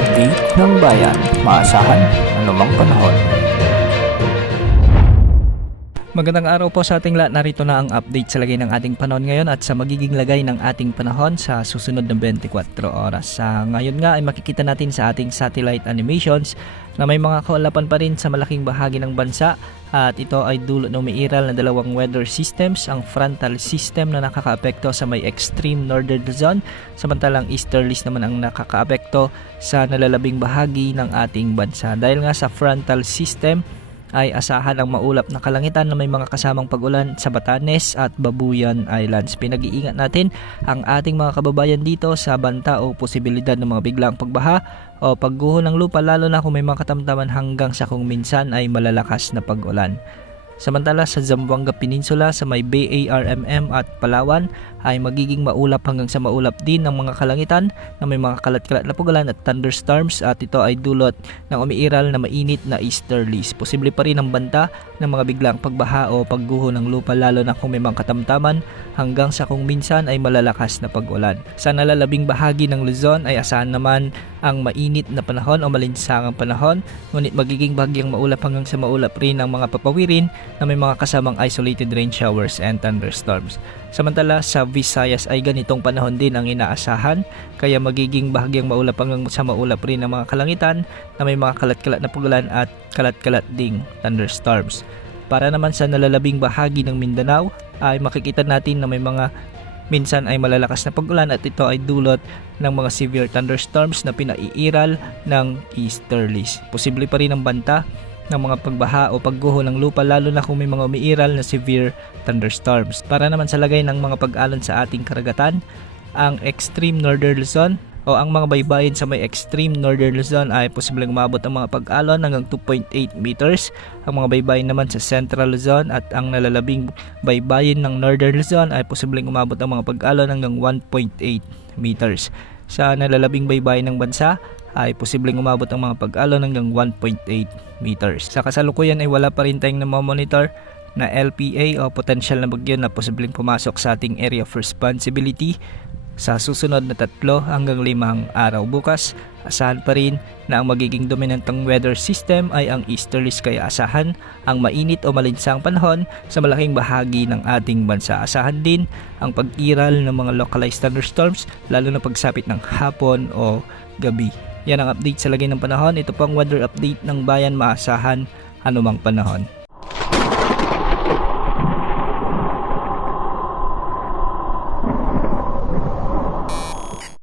update ng bayan, maasahan anumang panahon. Magandang araw po sa ating lahat. Narito na ang update sa lagay ng ating panahon ngayon at sa magiging lagay ng ating panahon sa susunod na 24 oras. Ngayon nga ay makikita natin sa ating satellite animations na may mga kaulapan pa rin sa malaking bahagi ng bansa at ito ay dulot ng umiiral na dalawang weather systems, ang frontal system na nakakaapekto sa may extreme northern Luzon, samantalang easterlies naman ang nakakaapekto sa nalalabing bahagi ng ating bansa. Dahil nga sa frontal system ay asahan ang maulap na kalangitan na may mga kasamang pag-ulan sa Batanes at Babuyan Islands. Pinag-iingat natin ang ating mga kababayan dito sa banta o posibilidad ng mga biglang pagbaha o pagguho ng lupa, lalo na kung may mga katamtaman hanggang sa kung minsan ay malalakas na pag-ulan. Samantala sa Zamboanga Peninsula sa may BARMM at Palawan ay magiging maulap hanggang sa maulap din ng mga kalangitan na may mga kalat-kalat na pag-ulan at thunderstorms at ito ay dulot ng umiiral na mainit na easterlies. Posible pa rin ang banta ng mga biglang pagbaha o pagguho ng lupa, lalo na kung may mga katamtaman hanggang sa kung minsan ay malalakas na pag-ulan. Sa nalalabing bahagi ng Luzon ay asahan naman ang mainit na panahon o malinsangang panahon, ngunit magiging bahagyang maulap hanggang sa maulap rin ang mga papawirin na may mga kasamang isolated rain showers and thunderstorms. Samantala sa Visayas ay ganitong panahon din ang inaasahan, kaya magiging bahagyang maulap hanggang sa maulap rin ang mga kalangitan na may mga kalat-kalat na pag-ulan at kalat-kalat ding thunderstorms. Para naman sa nalalabing bahagi ng Mindanao ay makikita natin na may mga minsan ay malalakas na pag-ulan at ito ay dulot ng mga severe thunderstorms na pinaiiral ng easterlies. Posible pa rin ang banta ng mga pagbaha o pagguho ng lupa, lalo na kung may mga umiiral na severe thunderstorms. Para naman sa lagay ng mga pag-alon sa ating karagatan, ang extreme northern Luzon o ang mga baybayin sa may extreme northern Luzon ay posibleng umabot ang mga pag-alon hanggang 2.8 meters. Ang mga baybayin naman sa central Luzon at ang nalalabing baybayin ng northern Luzon ay posibleng umabot ang mga pag-alon hanggang 1.8 meters. Sa nalalabing baybayin ng bansa ay posibleng umabot ang mga pag-alon hanggang 1.8 meters. Sa kasalukuyan ay wala pa rin tayong namomonitor na LPA o potential na bagyo na posibleng pumasok sa ating area of responsibility sa susunod na 3 hanggang 5 araw. Bukas, asahan pa rin na ang magiging dominantang weather system ay ang easterlies, kaya asahan ang mainit o malinsang panahon sa malaking bahagi ng ating bansa. Asahan din ang pag-iral ng mga localized thunderstorms, lalo na pagsapit ng hapon o gabi. Yan ang update sa lagay ng panahon. Ito pang weather update ng bayan, maasahan anumang panahon.